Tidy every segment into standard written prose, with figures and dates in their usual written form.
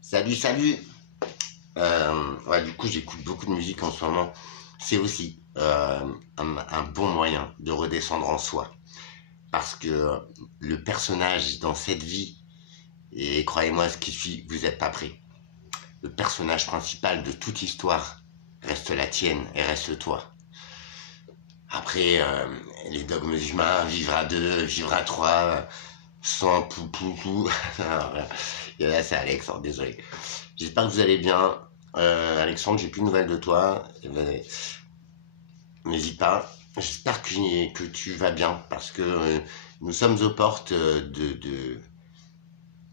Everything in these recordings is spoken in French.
Salut, salut. Ouais, du coup, j'écoute beaucoup de musique en ce moment. C'est aussi un bon moyen de redescendre en soi. Parce que le personnage dans cette vie, et croyez-moi, ce qui suit, vous n'êtes pas prêt. Le personnage principal de toute histoire reste la tienne et reste toi. Après, les dogmes humains, vivre à deux, vivre à trois, sans pou pou pou. Et là, c'est Alexandre, désolé. J'espère que vous allez bien. Alexandre, j'ai plus de nouvelles de toi. N'hésite pas. J'espère que tu vas bien parce que nous sommes aux portes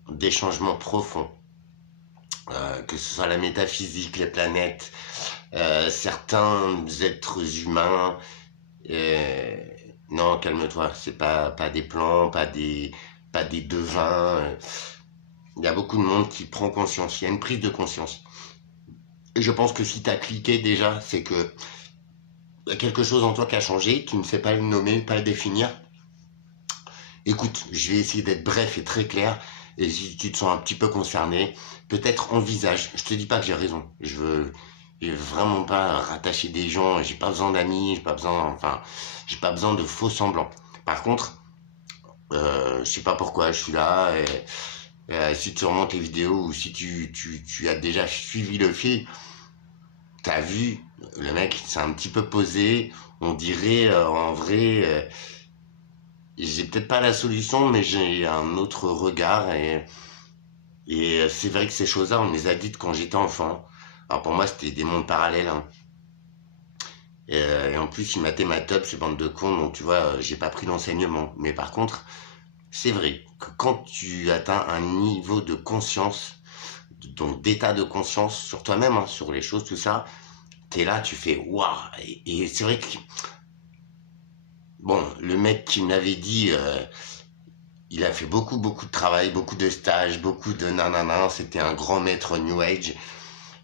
des changements profonds. Que ce soit la métaphysique, les planètes, certains êtres humains. Non, calme-toi, c'est pas des plans, pas des devins. Il y a beaucoup de monde qui prend conscience, il y a une prise de conscience. Et je pense que si tu as cliqué déjà, c'est que y a quelque chose en toi qui a changé, tu ne sais pas le nommer, pas le définir. Écoute, je vais essayer d'être bref et très clair, et si tu te sens un petit peu concerné, peut-être envisage, je te dis pas que j'ai raison, je veux vraiment pas rattacher des gens, j'ai pas besoin d'amis, j'ai pas besoin de faux semblants. Par contre, je sais pas pourquoi je suis là, et si tu remontes les vidéos ou si tu as déjà suivi le fil, t'as vu, le mec s'est un petit peu posé, on dirait en vrai, j'ai peut-être pas la solution, mais j'ai un autre regard, et c'est vrai que ces choses-là, on me les a dites quand j'étais enfant. Alors pour moi, c'était des mondes parallèles, hein. Et en plus, ils mattaient ma top, ces bandes de cons, donc tu vois, j'ai pas pris l'enseignement. Mais par contre, c'est vrai que quand tu atteins un niveau de conscience, donc d'état de conscience sur toi-même, hein, sur les choses, tout ça, t'es là, tu fais waouh. Et c'est vrai que, bon, le mec qui me l'avait dit, il a fait beaucoup de travail, beaucoup de stages, beaucoup de nanana, c'était un grand maître New Age.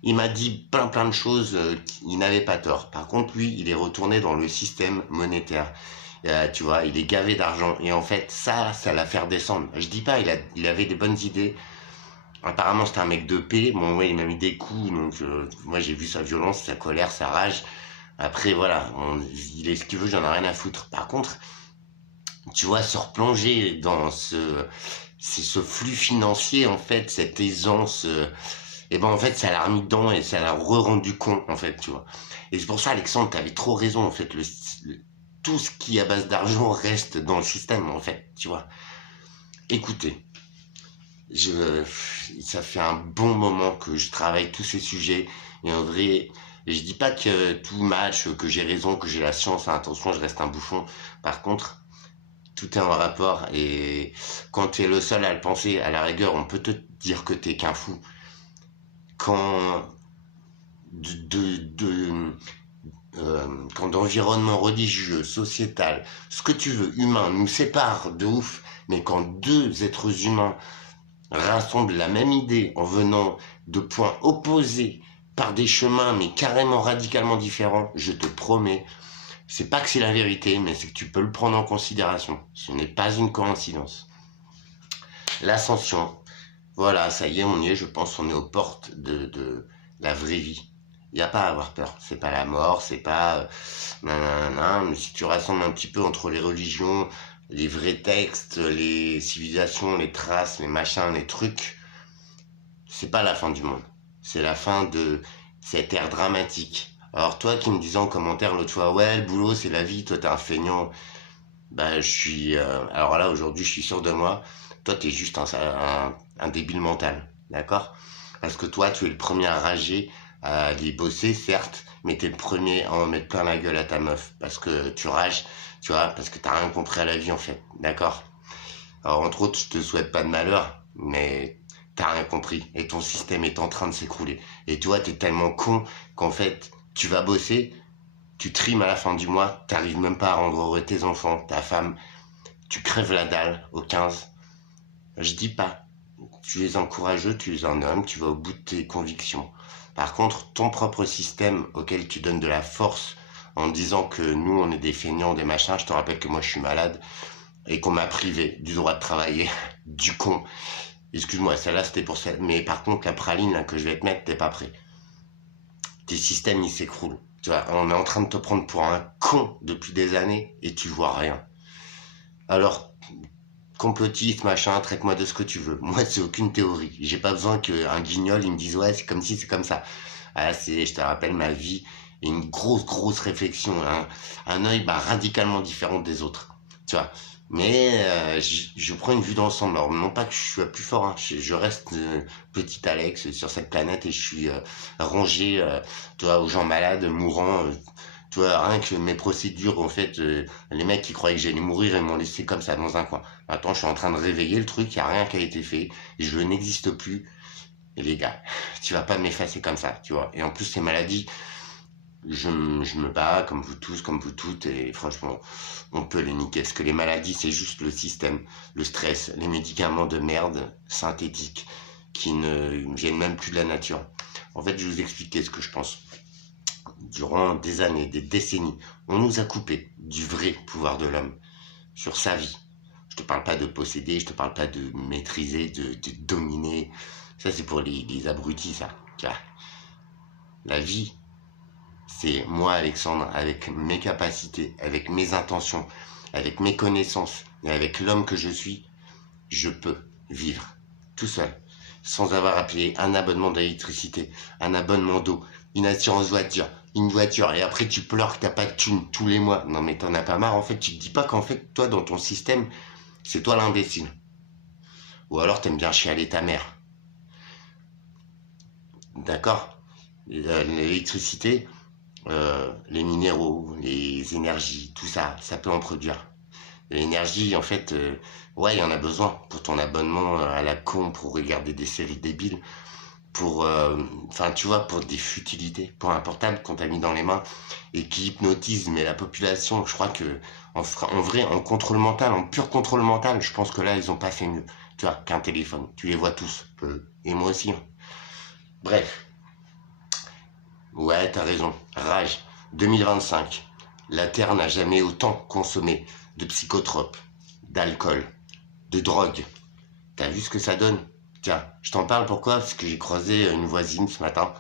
Il m'a dit plein de choses, il n'avait pas tort. Par contre, lui, il est retourné dans le système monétaire. Tu vois, il est gavé d'argent. Et en fait, ça l'a fait redescendre. Je dis pas, il avait des bonnes idées. Apparemment, c'était un mec de paix. Bon, ouais, il m'a mis des coups. Donc, moi, j'ai vu sa violence, sa colère, sa rage. Après, voilà, il est ce qu'il veut, j'en ai rien à foutre. Par contre, tu vois, se replonger dans ce flux financier, en fait, cette aisance... et ben en fait ça l'a remis dedans et ça l'a re-rendu con, en fait, tu vois. Et c'est pour ça, Alexandre, t'avais trop raison, en fait. Tout ce qui est à base d'argent reste dans le système, en fait, tu vois. Écoutez, ça fait un bon moment que je travaille tous ces sujets, et en vrai, je dis pas que tout match, que j'ai raison, que j'ai la science, hein, attention, je reste un bouffon. Par contre, tout est en rapport, et quand t'es le seul à le penser, à la rigueur, on peut te dire que t'es qu'un fou. Quand quand d'environnement religieux, sociétal, ce que tu veux, humain, nous sépare de ouf, mais quand deux êtres humains rassemblent la même idée en venant de points opposés par des chemins mais carrément radicalement différents, je te promets, c'est pas que c'est la vérité, mais c'est que tu peux le prendre en considération. Ce n'est pas une coïncidence. L'ascension, voilà, ça y est, on y est, je pense, on est aux portes de la vraie vie. Il n'y a pas à avoir peur, c'est pas la mort, c'est pas nanana, mais si tu rassembles un petit peu entre les religions, les vrais textes, les civilisations, les traces, les machins, les trucs, c'est pas la fin du monde. C'est la fin de cette ère dramatique. Alors toi qui me disais en commentaire l'autre fois, ouais, le boulot c'est la vie, toi t'es un feignant, bah je suis... alors là, aujourd'hui, je suis sûr de moi, toi t'es juste un débile mental, d'accord? Parce que toi, tu es le premier à rager, à aller bosser, certes, mais t'es le premier à en mettre plein la gueule à ta meuf, parce que tu rages, tu vois, parce que t'as rien compris à la vie, en fait, d'accord? Alors, entre autres, je te souhaite pas de malheur, mais t'as rien compris, et ton système est en train de s'écrouler. Et toi, t'es tellement con qu'en fait, tu vas bosser, tu trimes à la fin du mois, t'arrives même pas à rendre heureux tes enfants, ta femme, tu crèves la dalle au 15. Je dis pas, tu es un courageux, tu es un homme, tu vas au bout de tes convictions. Par contre, ton propre système auquel tu donnes de la force en me disant que nous, on est des feignants, des machins. Je te rappelle que moi, je suis malade et qu'on m'a privé du droit de travailler, du con. Excuse-moi, celle-là, c'était pour ça. Mais par contre, la praline là, que je vais te mettre, t'es pas prêt. Tes systèmes, ils s'écroulent. Tu vois, on est en train de te prendre pour un con depuis des années et tu vois rien. Alors, complotiste, machin, traite-moi de ce que tu veux. Moi, c'est aucune théorie. J'ai pas besoin qu'un guignol, il me dise, ouais, c'est comme si, c'est comme ça. Ah, je te rappelle, ma vie est une grosse réflexion. Un œil radicalement différent des autres. Tu vois. Mais je prends une vue d'ensemble. Alors, non pas que je sois plus fort, hein. Je reste petit Alex sur cette planète et je suis rongé, tu vois, aux gens malades, mourants. Tu vois, rien que mes procédures, en fait, les mecs qui croyaient que j'allais mourir, ils m'ont laissé comme ça dans un coin. Maintenant, je suis en train de réveiller le truc, il n'y a rien qui a été fait, je n'existe plus. Et les gars, tu vas pas m'effacer comme ça, tu vois. Et en plus, ces maladies, je me bats comme vous tous, comme vous toutes, et franchement, on peut les niquer. Parce que les maladies, c'est juste le système, le stress, les médicaments de merde synthétiques qui ne viennent même plus de la nature. En fait, je vais vous expliquer ce que je pense. Durant des années, des décennies, on nous a coupé du vrai pouvoir de l'homme sur sa vie. Je te parle pas de posséder, je te parle pas de maîtriser, de dominer. Ça, c'est pour les abrutis, ça. La vie, c'est moi, Alexandre, avec mes capacités, avec mes intentions, avec mes connaissances et avec l'homme que je suis, je peux vivre tout seul, sans avoir à payer un abonnement d'électricité, un abonnement d'eau, une assurance voiture, une voiture, et après tu pleures que t'as pas de thune tous les mois. Non mais t'en as pas marre, en fait, tu te dis pas qu'en fait, toi, dans ton système, c'est toi l'imbécile. Ou alors t'aimes bien chialer ta mère. D'accord? L'électricité, les minéraux, les énergies, tout ça, ça peut en produire. L'énergie, en fait, ouais, il y en a besoin pour ton abonnement à la con, pour regarder des séries débiles, pour, enfin, tu vois, pour des futilités, pour un portable qu'on t'a mis dans les mains et qui hypnotise. Mais la population, je crois que, en vrai, en contrôle mental, en pur contrôle mental, je pense que là, ils ont pas fait mieux, tu vois, qu'un téléphone. Tu les vois tous, et moi aussi. Hein. Bref. Ouais, t'as raison. Rage. 2025. La Terre n'a jamais autant consommé de psychotropes, d'alcool, de drogue. T'as vu ce que ça donne? Tiens, je t'en parle pourquoi? Parce que j'ai croisé une voisine ce matin.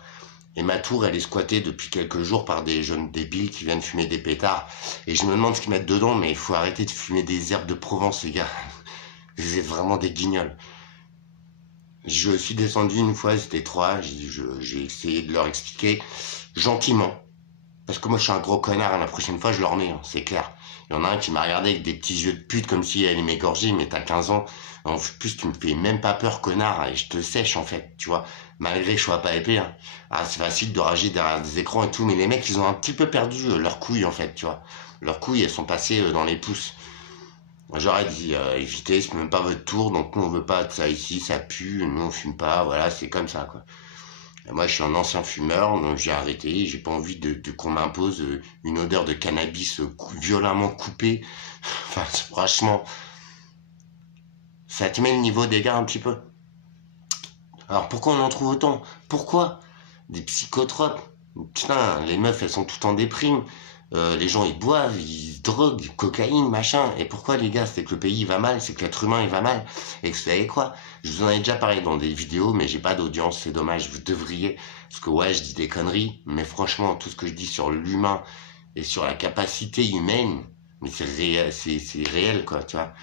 Et ma tour, elle est squattée depuis quelques jours par des jeunes débiles qui viennent fumer des pétards. Et je me demande ce qu'ils mettent dedans, mais il faut arrêter de fumer des herbes de Provence, les gars. Vous êtes vraiment des guignols. Je suis descendu une fois, c'était trois, j'ai essayé de leur expliquer gentiment. Parce que moi je suis un gros connard, la prochaine fois je leur mets, hein, c'est clair. Il y en a un qui m'a regardé avec des petits yeux de pute comme si elle allait m'égorger, mais t'as 15 ans. En plus tu me fais même pas peur, connard, et je te sèche en fait, tu vois. Malgré que je sois pas épais. Hein. Ah, c'est facile de rager derrière des écrans et tout, mais les mecs ils ont un petit peu perdu leurs couilles en fait, tu vois. Leurs couilles elles sont passées dans les pouces. J'aurais dit, évitez, c'est même pas votre tour, donc nous on veut pas de ça ici, ça pue, nous on fume pas, voilà, c'est comme ça, quoi. Et moi je suis un ancien fumeur, donc j'ai arrêté, j'ai pas envie de qu'on m'impose une odeur de cannabis violemment coupée. Enfin, franchement, ça te met le niveau des gars un petit peu. Alors pourquoi on en trouve autant? Pourquoi? Des psychotropes. Putain, les meufs elles sont toutes en déprime. Les gens ils boivent, ils se droguent, cocaïne, machin. Et pourquoi les gars? C'est que le pays va mal, c'est que l'être humain il va mal. Et que vous savez quoi? Je vous en ai déjà parlé dans des vidéos, mais j'ai pas d'audience, c'est dommage, vous devriez. Parce que ouais, je dis des conneries, mais franchement, tout ce que je dis sur l'humain et sur la capacité humaine, mais c'est réel quoi, tu vois.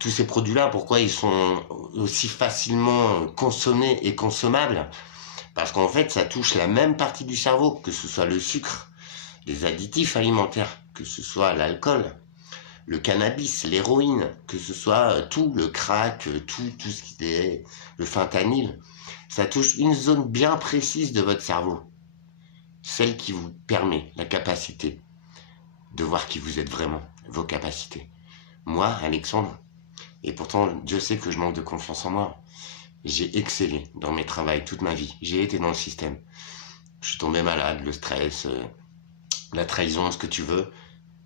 Tous ces produits-là, pourquoi ils sont aussi facilement consommés et consommables? Parce qu'en fait, ça touche la même partie du cerveau, que ce soit le sucre, les additifs alimentaires, que ce soit l'alcool, le cannabis, l'héroïne, que ce soit tout, le crack, tout ce qui est le fentanyl. Ça touche une zone bien précise de votre cerveau, celle qui vous permet la capacité de voir qui vous êtes vraiment, vos capacités. Moi, Alexandre, et pourtant Dieu sait que je manque de confiance en moi, j'ai excellé dans mes travails toute ma vie, j'ai été dans le système. Je suis tombé malade, le stress, la trahison, ce que tu veux.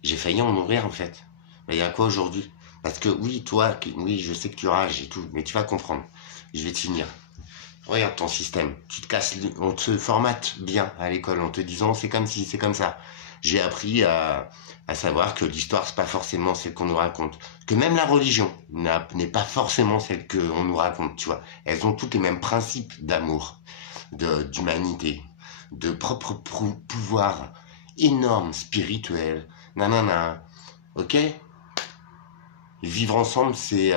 J'ai failli en mourir en fait. Mais il y a quoi aujourd'hui? Parce que oui, toi, oui, je sais que tu rages et tout, mais tu vas comprendre. Je vais te finir. Regarde ton système. Tu te casses, on te formate bien à l'école en te disant c'est comme si, c'est comme ça. J'ai appris à savoir que l'histoire, c'est pas forcément celle qu'on nous raconte. Que même la religion n'est pas forcément celle qu'on nous raconte, tu vois. Elles ont toutes les mêmes principes d'amour, d'humanité, de propre pouvoir énorme, spirituel, nanana. Ok? Vivre ensemble, c'est,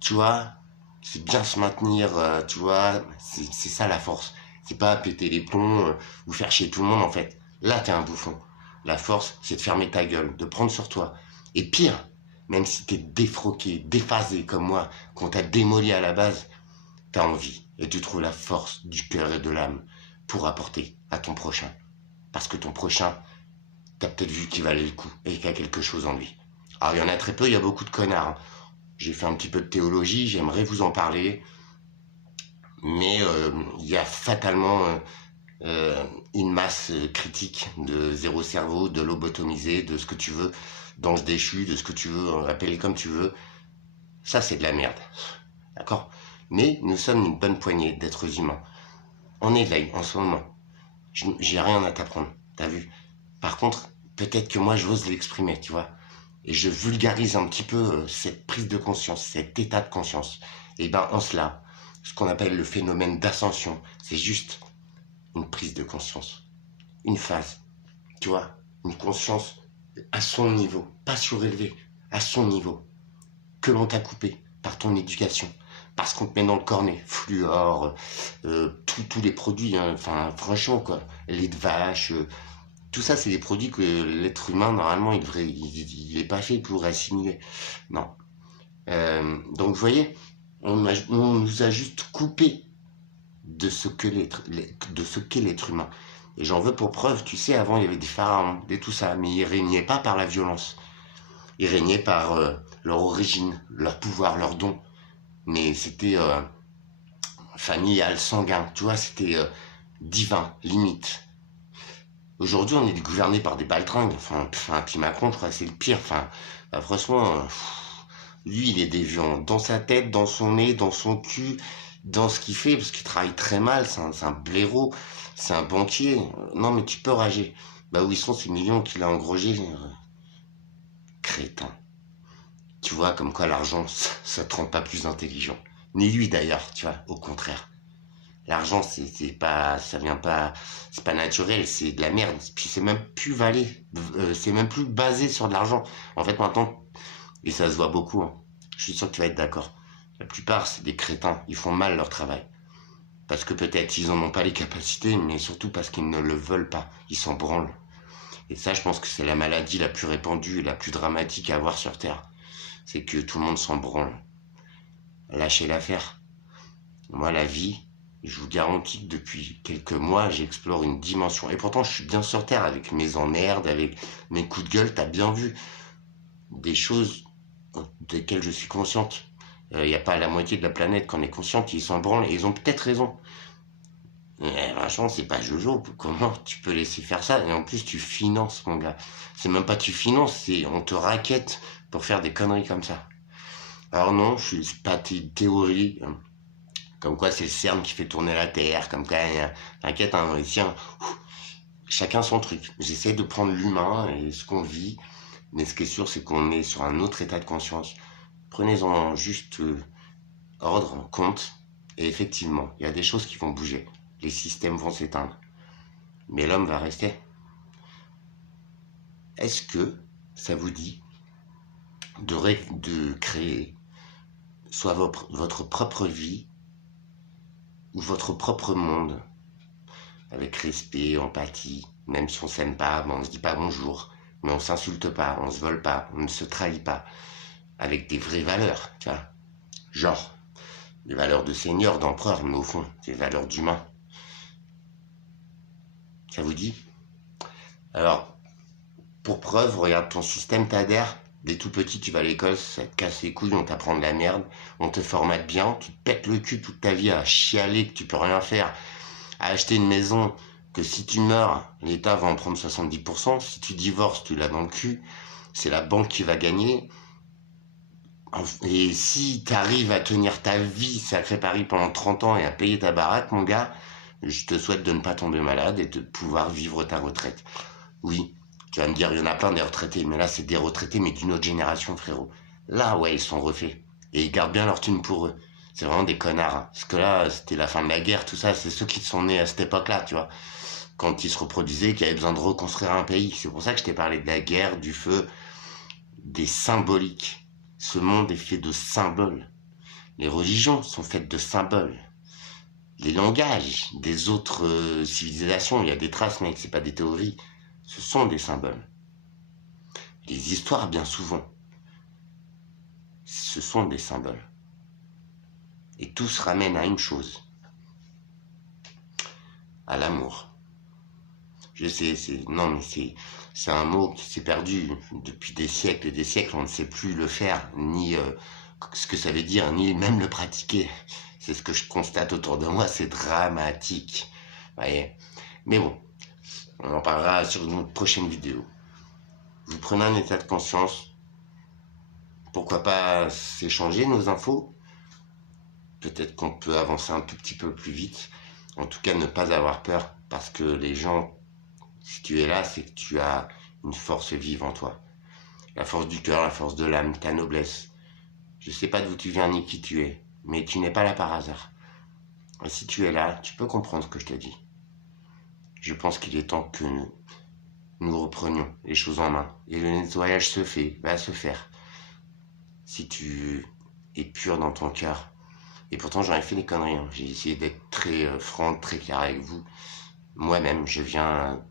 tu vois, c'est bien se maintenir, tu vois, c'est ça la force. C'est pas péter les plombs ou faire chier tout le monde, en fait. Là, t'es un bouffon. La force, c'est de fermer ta gueule, de prendre sur toi. Et pire, même si t'es défroqué, déphasé comme moi, qu'on t'a démoli à la base, t'as envie et tu trouves la force du cœur et de l'âme pour apporter à ton prochain. Parce que ton prochain, t'as peut-être vu qu'il valait le coup et qu'il y a quelque chose en lui. Alors, il y en a très peu, il y a beaucoup de connards, hein. J'ai fait un petit peu de théologie, j'aimerais vous en parler, mais il y a fatalement une masse critique de zéro cerveau, de lobotomisé, de ce que tu veux, d'ange déchu, de ce que tu veux, appelle comme tu veux. Ça, c'est de la merde. D'accord? Mais nous sommes une bonne poignée d'êtres humains. On éveille en ce moment. J'ai rien à t'apprendre, t'as vu? Par contre, peut-être que moi, j'ose l'exprimer, tu vois? Et je vulgarise un petit peu cette prise de conscience, cet état de conscience. Et ben en cela, ce qu'on appelle le phénomène d'ascension, c'est juste une prise de conscience, une phase, tu vois, une conscience à son niveau, pas surélevé, à son niveau, que l'on t'a coupé par ton éducation, parce qu'on te met dans le cornet, fluor, tous les produits, hein, enfin franchement quoi, lait de vache, tout ça, c'est des produits que l'être humain, normalement, il est pas fait pour assimiler. Non. Donc, vous voyez, on nous a juste coupé de ce qu'est l'être humain. Et j'en veux pour preuve, tu sais, avant, il y avait des pharaons, et tout ça, mais ils régnaient pas par la violence. Ils régnaient par leur origine, leur pouvoir, leur don. Mais c'était familial, sanguin, tu vois, c'était divin, limite. Aujourd'hui, on est gouverné par des baltringues. Enfin, puis Macron, je crois que c'est le pire. Enfin, franchement, lui, il est déviant dans sa tête, dans son nez, dans son cul, dans ce qu'il fait, parce qu'il travaille très mal. C'est un blaireau, c'est un banquier. Non, mais tu peux rager. Bah, où ils sont ces millions qu'il a engrosés? Crétin. Tu vois, comme quoi l'argent, ça te rend pas plus intelligent. Ni lui d'ailleurs, tu vois, au contraire. L'argent, c'est pas, ça vient pas, c'est pas naturel, c'est de la merde. Puis c'est même plus c'est même plus basé sur de l'argent. En fait, maintenant, et ça se voit beaucoup, hein. Je suis sûr que tu vas être d'accord. La plupart, c'est des crétins. Ils font mal leur travail. Parce que peut-être ils en ont pas les capacités, mais surtout parce qu'ils ne le veulent pas. Ils s'en branlent. Et ça, je pense que c'est la maladie la plus répandue et la plus dramatique à avoir sur Terre. C'est que tout le monde s'en branle. Lâchez l'affaire. Moi, la vie, je vous garantis que depuis quelques mois, j'explore une dimension. Et pourtant, je suis bien sur Terre avec mes emmerdes, avec mes coups de gueule. T'as bien vu des choses desquelles je suis consciente. Il n'y a pas la moitié de la planète qui en est consciente. Ils s'en branlent et ils ont peut-être raison. Mais franchement, c'est pas Jojo. Comment tu peux laisser faire ça? Et en plus, tu finances, mon gars. C'est même pas tu finances, c'est on te raquette pour faire des conneries comme ça. Alors non, je suis pas tes théories. Comme quoi c'est le CERN qui fait tourner la Terre, comme quoi, t'inquiète, hein, tiens, chacun son truc. J'essaie de prendre l'humain et ce qu'on vit, mais ce qui est sûr, c'est qu'on est sur un autre état de conscience. Prenez-en juste ordre, compte, et effectivement, il y a des choses qui vont bouger. Les systèmes vont s'éteindre, mais l'homme va rester. Est-ce que ça vous dit de créer soit votre propre vie ou votre propre monde, avec respect, empathie, même si on s'aime pas, on se dit pas bonjour, mais on s'insulte pas, on se vole pas, on ne se trahit pas, avec des vraies valeurs, tu vois, genre, des valeurs de seigneur, d'empereur, mais au fond, des valeurs d'humain. Ça vous dit? Alors, pour preuve, regarde, ton système t'adhère. Dès tout petit, tu vas à l'école, ça te casse les couilles, on t'apprend de la merde, on te formate bien, tu te pètes le cul toute ta vie à chialer que tu peux rien faire, à acheter une maison que si tu meurs, l'État va en prendre 70%, si tu divorces, tu l'as dans le cul, c'est la banque qui va gagner. Et si tu arrives à tenir ta vie sacré Paris pendant 30 ans et à payer ta baraque, mon gars, je te souhaite de ne pas tomber malade et de pouvoir vivre ta retraite. Oui, tu vas me dire, il y en a plein des retraités, mais là, c'est des retraités, mais d'une autre génération, frérot. Là, ouais, ils sont refaits. Et ils gardent bien leur thune pour eux. C'est vraiment des connards, hein. Parce que là, c'était la fin de la guerre, tout ça. C'est ceux qui sont nés à cette époque-là, tu vois. Quand ils se reproduisaient, qui avaient besoin de reconstruire un pays. C'est pour ça que je t'ai parlé de la guerre, du feu, des symboliques. Ce monde est fait de symboles. Les religions sont faites de symboles. Les langages des autres civilisations, il y a des traces, mec, c'est pas des théories. Ce sont des symboles. Les histoires, bien souvent, ce sont des symboles. Et tout se ramène à une chose, à l'amour. Je sais, non, mais c'est un mot qui s'est perdu depuis des siècles et des siècles. On ne sait plus le faire, ni ce que ça veut dire, ni même le pratiquer. C'est ce que je constate autour de moi, c'est dramatique. Vous voyez. Mais bon, on en parlera sur une prochaine vidéo. Vous prenez un état de conscience. Pourquoi pas s'échanger nos infos? Peut-être qu'on peut avancer un tout petit peu plus vite. En tout cas, ne pas avoir peur, parce que les gens, si tu es là, c'est que tu as une force vive en toi. La force du cœur, la force de l'âme, ta noblesse. Je sais pas d'où tu viens ni qui tu es, mais tu n'es pas là par hasard. Et si tu es là, tu peux comprendre ce que je te dis. Je pense qu'il est temps que nous reprenions les choses en main. Et le nettoyage se fait, va se faire. Si tu es pur dans ton cœur. Et pourtant, j'en ai fait des conneries, hein. J'ai essayé d'être très franc, très clair avec vous. Moi-même, je viens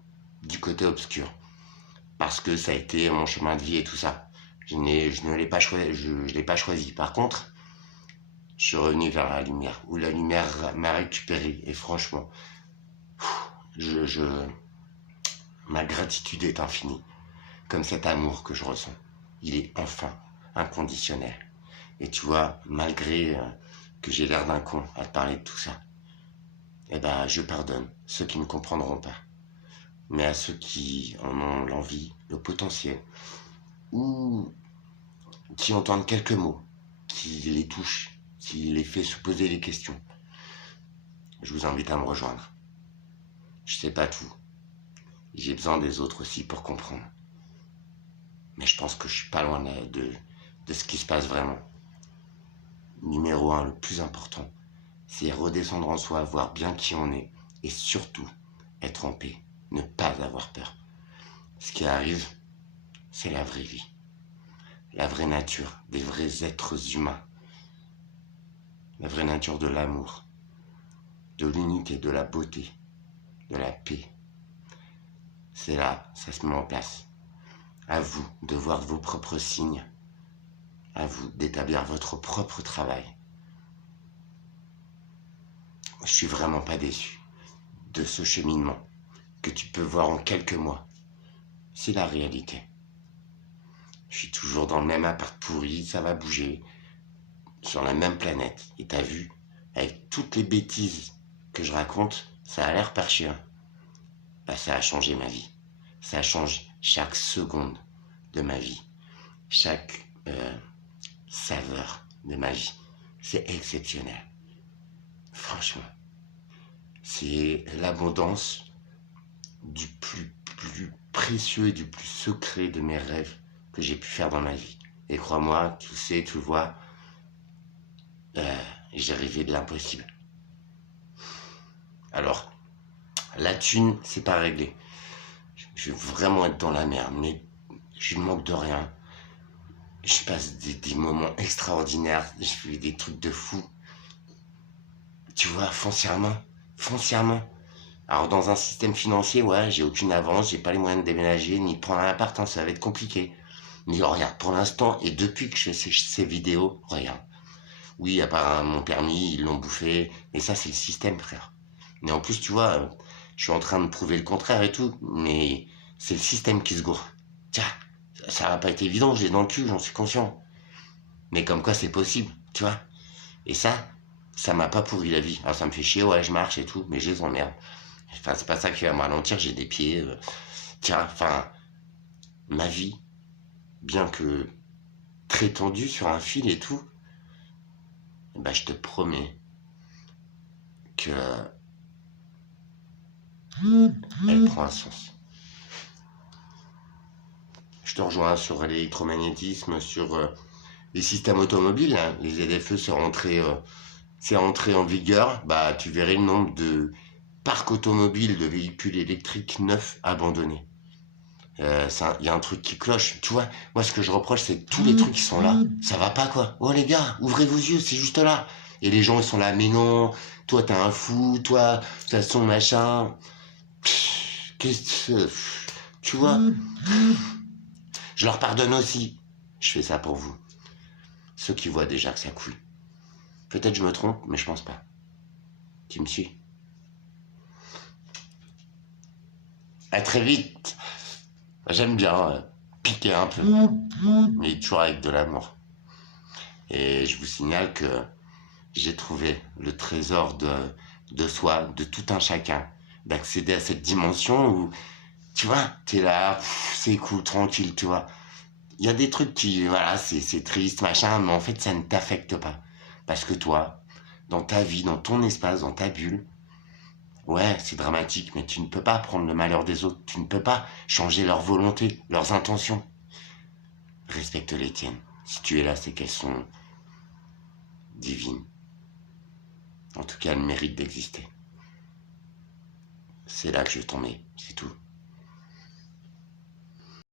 du côté obscur. Parce que ça a été mon chemin de vie et tout ça. Je ne l'ai pas choisi, je l'ai pas choisi. Par contre, je suis revenu vers la lumière, où la lumière m'a récupéré. Et franchement, ma gratitude est infinie. Comme cet amour que je ressens. Il est enfin inconditionnel. Et tu vois, malgré que j'ai l'air d'un con à te parler de tout ça, eh ben, je pardonne ceux qui ne comprendront pas. Mais à ceux qui en ont l'envie, le potentiel, ou qui entendent quelques mots, qui les touchent, qui les fait se poser des questions, je vous invite à me rejoindre. Je sais pas tout. J'ai besoin des autres aussi pour comprendre. Mais je pense que je suis pas loin de ce qui se passe vraiment. Numéro 1, le plus important, c'est redescendre en soi, voir bien qui on est, et surtout, être en paix, ne pas avoir peur. Ce qui arrive, c'est la vraie vie. La vraie nature des vrais êtres humains. La vraie nature de l'amour, de l'unité, de la beauté, de la paix. C'est là, ça se met en place. À vous de voir vos propres signes. À vous d'établir votre propre travail. Je suis vraiment pas déçu de ce cheminement que tu peux voir en quelques mois. C'est la réalité. Je suis toujours dans le même appart pourri, ça va bouger, sur la même planète. Et t'as vu, avec toutes les bêtises que je raconte, ça a l'air perché, hein. Bah, ça a changé ma vie. Ça change chaque seconde de ma vie. Chaque saveur de ma vie. C'est exceptionnel. Franchement. C'est l'abondance du plus précieux et du plus secret de mes rêves que j'ai pu faire dans ma vie. Et crois-moi, tu le sais, tu le vois, j'ai rêvé de l'impossible. Alors, la thune, c'est pas réglé. Je veux vraiment être dans la merde, mais je ne manque de rien. Je passe des moments extraordinaires, je fais des trucs de fou. Tu vois, foncièrement. Alors dans un système financier, ouais, j'ai aucune avance, j'ai pas les moyens de déménager, ni de prendre un appart, hein, ça va être compliqué. Mais regarde, pour l'instant, et depuis que je fais ces vidéos, regarde. Oui, à part mon permis, ils l'ont bouffé, et ça c'est le système, frère. Mais en plus, tu vois, je suis en train de prouver le contraire et tout, mais c'est le système qui se gourre. Tiens, ça va pas être évident, j'ai dans le cul, j'en suis conscient. Mais comme quoi c'est possible, tu vois. Et ça m'a pas pourri la vie. Alors ça me fait chier, ouais, je marche et tout, mais je les emmerde. Enfin, c'est pas ça qui va me ralentir, j'ai des pieds. Tiens, enfin, ma vie, bien que très tendue sur un fil et tout, bah, je te promets que elle prend un sens. je te rejoins sur l'électromagnétisme, sur les systèmes automobiles, hein. Les ZFE, c'est rentré en vigueur. Bah, tu verrais le nombre de parcs automobiles de véhicules électriques neufs abandonnés. Il y a un truc qui cloche. Tu vois, moi, ce que je reproche, c'est que tous les trucs qui sont là. Ça va pas, quoi. Oh, les gars, ouvrez vos yeux, c'est juste là. Et les gens, ils sont là, mais non, toi, t'es un fou, toi, de toute façon, machin. Qu'est-ce que... Tu vois, je leur pardonne aussi. Je fais ça pour vous. Ceux qui voient déjà que ça coule. Peut-être je me trompe, mais je pense pas. Tu me suis? À très vite. J'aime bien piquer un peu, mais toujours avec de l'amour. Et je vous signale que j'ai trouvé le trésor de soi, de tout un chacun, d'accéder à cette dimension où, tu vois, t'es là, c'est cool, tranquille, tu vois. Il y a des trucs qui, voilà, c'est triste, machin, mais en fait, ça ne t'affecte pas. Parce que toi, dans ta vie, dans ton espace, dans ta bulle, ouais, c'est dramatique, mais tu ne peux pas prendre le malheur des autres. Tu ne peux pas changer leur volonté, leurs intentions. Respecte les tiennes. Si tu es là, c'est qu'elles sont divines. En tout cas, elles méritent d'exister. C'est là que je t'en mets, c'est tout.